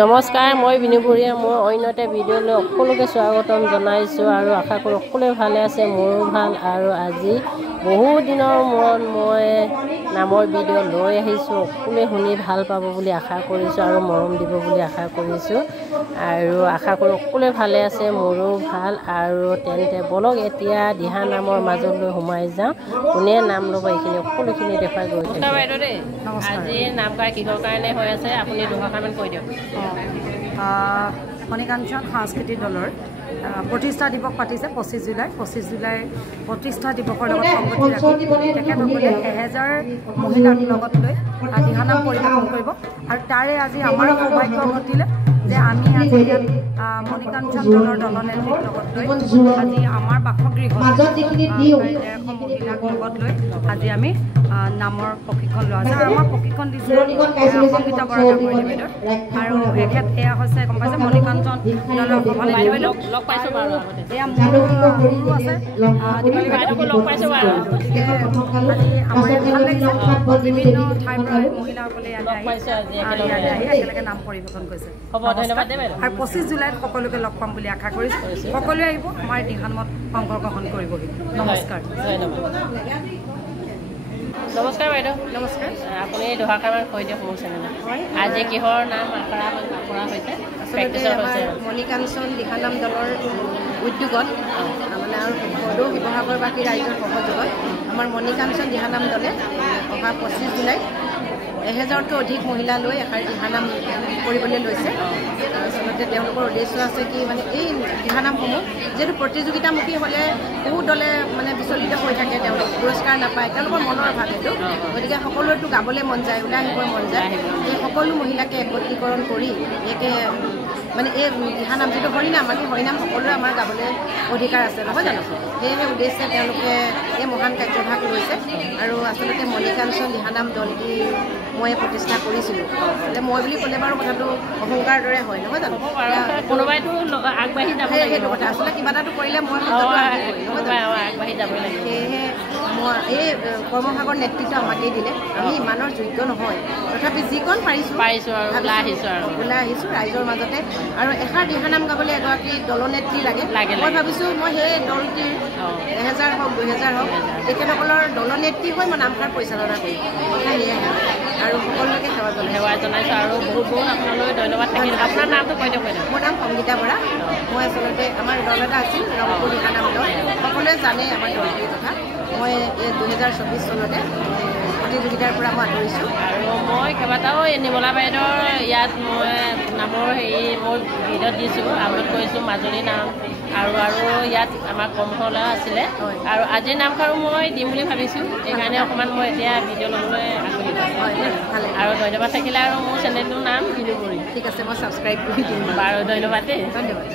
নমস্কাৰ, মই বিনুপুৰীয়া। মই অন্য এটা ভিডিঅ'লৈ সকলোকে স্বাগতম জনাইছোঁ আৰু আশা কৰোঁ সকলোৱে ভালে আছে, মোৰো ভাল। আৰু আজি বহুত দিনৰ মূৰত মই নামৰ ভিডিঅ' লৈ আহিছোঁ। সকলোৱে শুনি ভাল পাব বুলি আশা কৰিছোঁ আৰু মৰম দিব বুলি আশা কৰিছোঁ আৰু আশা কৰোঁ সকলোৱে ভালে আছে, মোৰো ভাল। আৰু তেন্তে বলক এতিয়া দিহা নামৰ মাজলৈ সোমাই যাওঁ। কোনে নাম ল'ব এইখিনি সকলোখিনি দেখুৱাই গৈ থাকিম। বাইদেউ দেই, আজি নাম কৰা কিহৰ কাৰণে হৈ আছে আপুনি দুশামান কৈ দিয়ক। মণিকাঞ্চন সাংস্কৃতিক দলৰ প্ৰতিষ্ঠা দিৱস পাতিছে 25 জুলাই। 25 জুলাই প্ৰতিষ্ঠা দিৱসৰ লগত সংগতি ৰাখি তেখেতসকলে 1000 মহিলাক লগত লৈ দিহানাম পৰিৱেশন কৰিব। আৰু তাৰে আজি আমাৰ সৌভাগ্য ঘটিলে যে আমি আজি ইয়াত মণিকাঞ্চন দলৰ দলনেত্ৰীক লগত লৈ আজি আমাৰ বাসগৃহত 150 মহিলাক লগত লৈ আজি আমি নামৰ প্ৰশিক্ষণ লোৱা হৈছে। আৰু আমাৰ প্ৰশিক্ষণ দিছে সংগীতা বৰা কাকতি বাইদেউ। আৰু এখেত এয়া হৈছে গম পাইছে মণিকাঞ্চন দলৰ সভানেত্ৰী বাইদেউ। লগ পাইছোঁ বাৰু আগতে, এয়া মোৰ গুৰু আছে বাইদেউকো লগ পাইছোঁ বাৰু। গতিকে আজি আমাৰ ভাল লাগিছে, বিভিন্ন ঠাইৰ পৰা মহিলাসকলে আহি একেলগে নাম পৰিৱেশন কৰিছে। হ'ব, ধন্যবাদ দেই বাইদেউ। আৰু 25 জুলাইত সকলোকে লগ পাম বুলি আশা কৰিছোঁ। সকলোৱে আহিব আমাৰ দিহানামত অংশগ্ৰহণ কৰিবহি। নমস্কাৰ। ধন্যবাদ। নমস্কাৰ বাইদেউ। নমস্কাৰ। আপুনি দুশামান কৈ দিয়ক মোৰ চেনেলত। আজি কিহৰ নাম আখৰা কৰা হৈছে? প্ৰেক্টিছৰ হৈছে মণিকাঞ্চন দিহানাম দলৰ উদ্যোগত মানে আৰু সদৌ শিৱসাগৰবাসী ৰাইজৰ সহযোগত আমাৰ মণিকাঞ্চন দিহানাম দলে অহা 25 জুলাইত 1000তকৈ অধিক মহিলা লৈ এষাৰ দিহানাম কৰিবলৈ লৈছে। আচলতে তেওঁলোকৰ উদ্দেশ্য আছে কি মানে এই দিহানামসমূহ যিহেতু প্ৰতিযোগিতামুখী হ'লে বহু দলে মানে বিচলিত হৈ থাকে, তেওঁলোক পুৰস্কাৰ নাপায়, তেওঁলোকৰ মনৰ ভাৱ এইটো। গতিকে সকলোৱেতো গাবলৈ মন যায়, ওলাই আহিবৰ মন যায়। এই সকলো মহিলাকে একত্ৰীকৰণ কৰি একে মানে এই দিহানাম যিটো হৰিনাম, আমি হৰিনাম সকলোৰে আমাৰ গাবলৈ অধিকাৰ আছে, নহয় জানো? সেয়েহে উদ্দেশ্যে তেওঁলোকে এই মহান কাৰ্যভাগ লৈছে। আৰু আচলতে মণিকাঞ্চন দিহানাম দলটি মই প্ৰতিষ্ঠা কৰিছিলোঁ। মই বুলি ক'লে বাৰু কথাটো অহংকাৰ দৰে হয়, নহয় জানো? কোনোবাইতো আগবাঢ়ি যাব সেইটো কথা। আচলতে কিবা এটাটো কৰিলে মই আগবাঢ়ি যাব লাগে। সেয়েহে মই এই কৰ্মভাগৰ নেতৃত্ব আমাকেই দিলে। আমি ইমানৰ যোগ্য নহয়, তথাপি যিকণ পাৰিছোঁ আৰু ওলাই আহিছোঁ ৰাইজৰ মাজতে। আৰু এষাৰ দিহানাম গাবলৈ এগৰাকী দলনেত্ৰী লাগে। মই ভাবিছোঁ মই সেই দলটিৰ 1000 হওক 2000 হওক তেখেতসকলৰ দলনেত্ৰী হৈ মই নামষাৰ পৰিচালনা কৰিম। সেয়াই আৰু সকলোকে সেৱা জনাইছোঁ আৰু বহুত বহুত আপোনালৈ ধন্যবাদ থাকিল। আপোনাৰ নামটো কৈ দিয়ক বাইদেউ। মোৰ নাম সংগীতা বৰা। মই আচলতে আমাৰ দল এটা আছিল ৰংপুৰ দিহানাম দল, সকলোৱে জানে আমাৰ দলটিৰ কথা। মই এই 2024 চনতে প্ৰতিযোগিতাৰ পৰা মই আঁতৰিছোঁ। আৰু মই কেইবাটাও নিৰ্মলা বাইদেউৰ ইয়াত মই নামৰ মই ভিডিঅ'ত দিছোঁ, আপলোড কৰিছোঁ মাজুলী নাম আৰু ইয়াত আমাৰ কৰ্মশালা আছিলে। আৰু আজিৰ নামষাৰো মই দিম বুলি ভাবিছোঁ, সেইকাৰণে অকণমান মই এতিয়া ভিডিঅ' ল'বলৈ আগ্ৰহী আৰু ধন্যবাদ থাকিলে। আৰু মোৰ চেনেলটোৰ নাম বিনুপুৰী। ঠিক আছে, মই ছাবস্ক্ৰাইব কৰি দিম বাৰু। ধন্যবাদ দেই। ধন্যবাদ।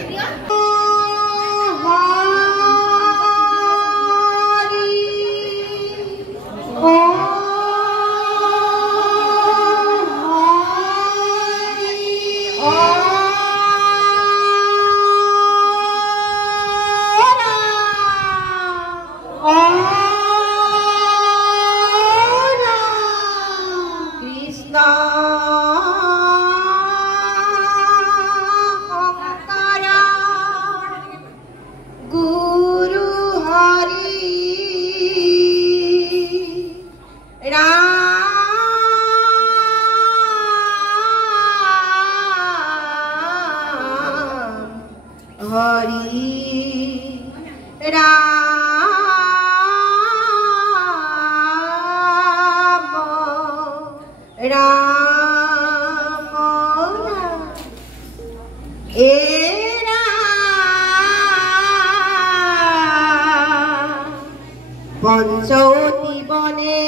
পঞ্চৱতী বনে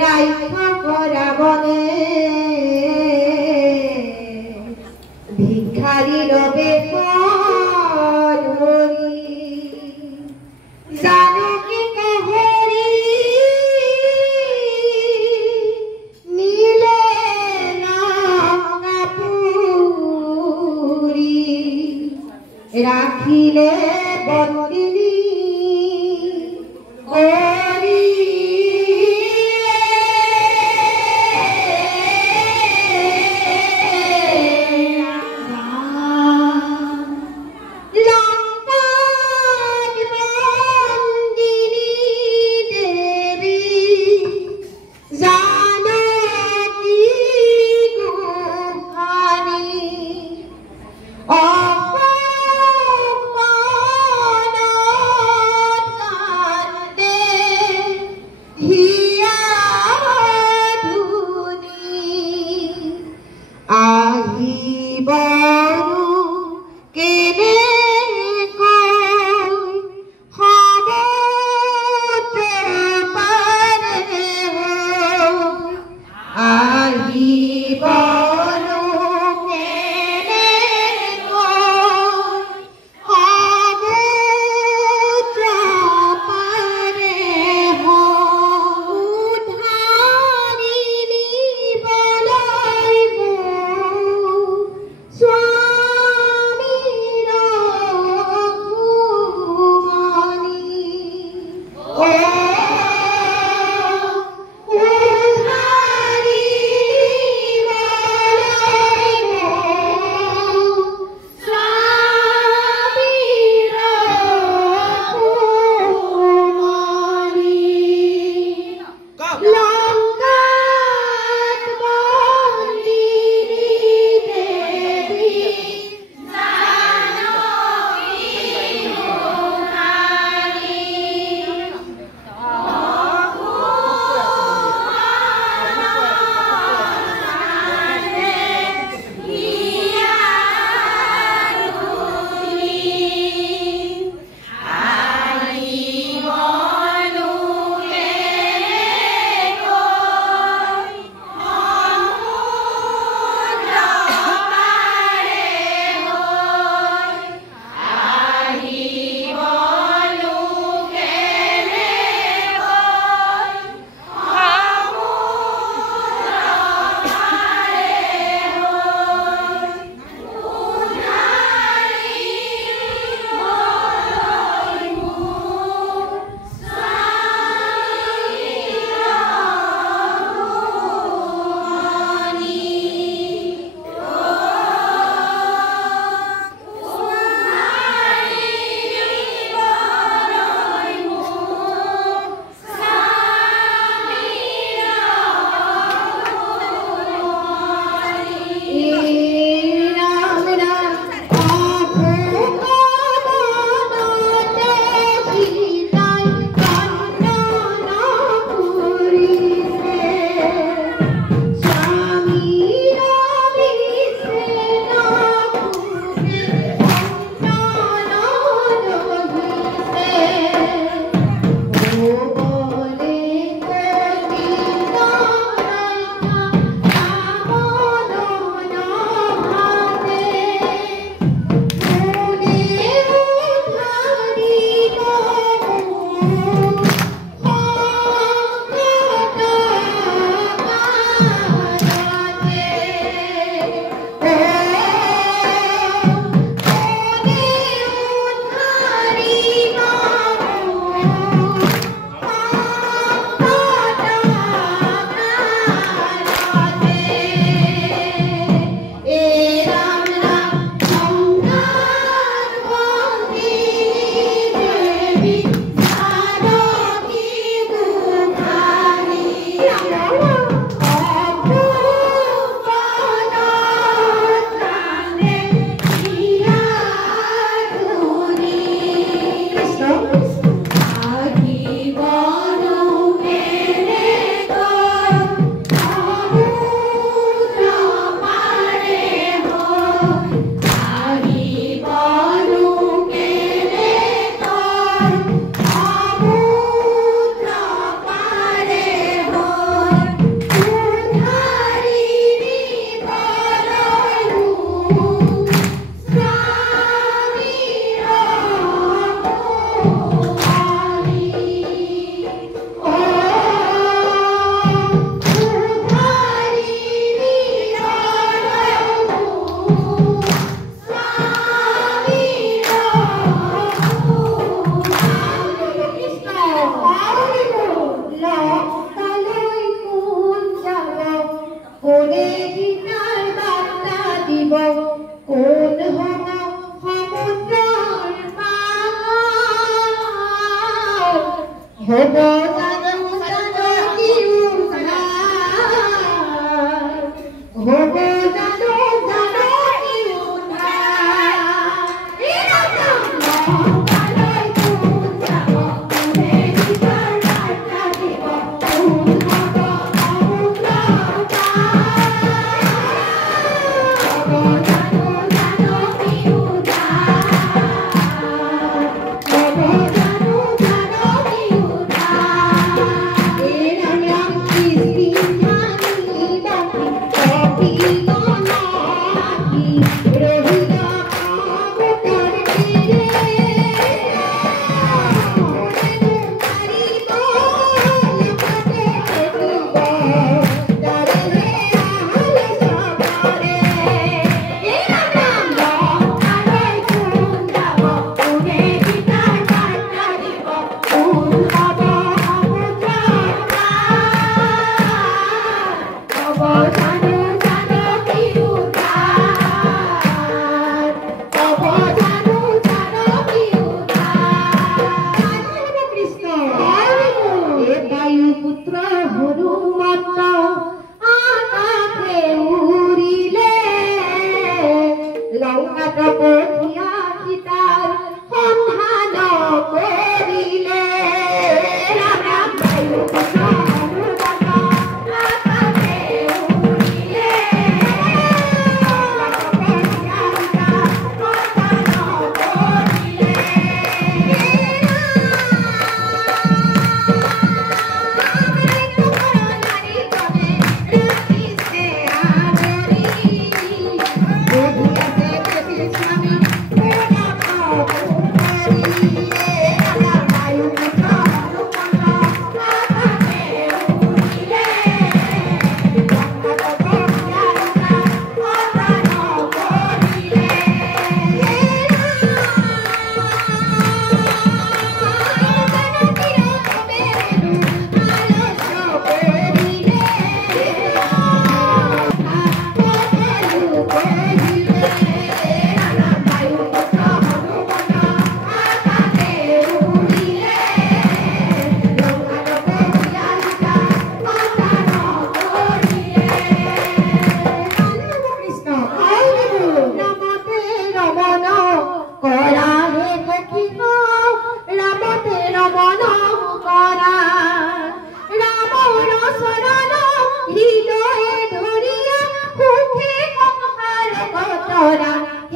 ৰাক্ষস ৰাৱণে ভিক্ষাৰীৰ বেশ ধৰি জানকী কাহৰী নীলে ৰঙা পুৰি ৰাখিলে বন্দিনী কৰি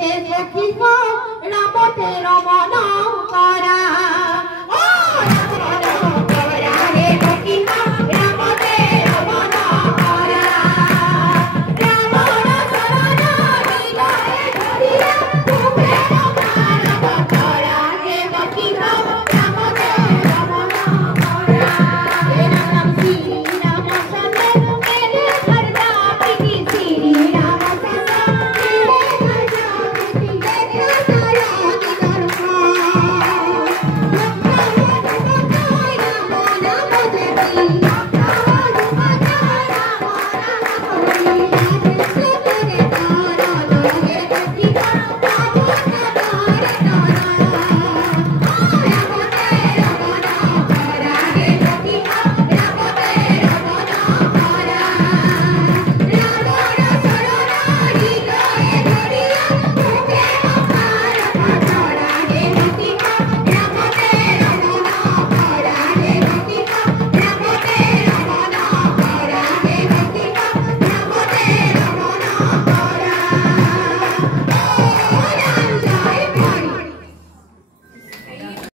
সখী ৰামতে ৰমা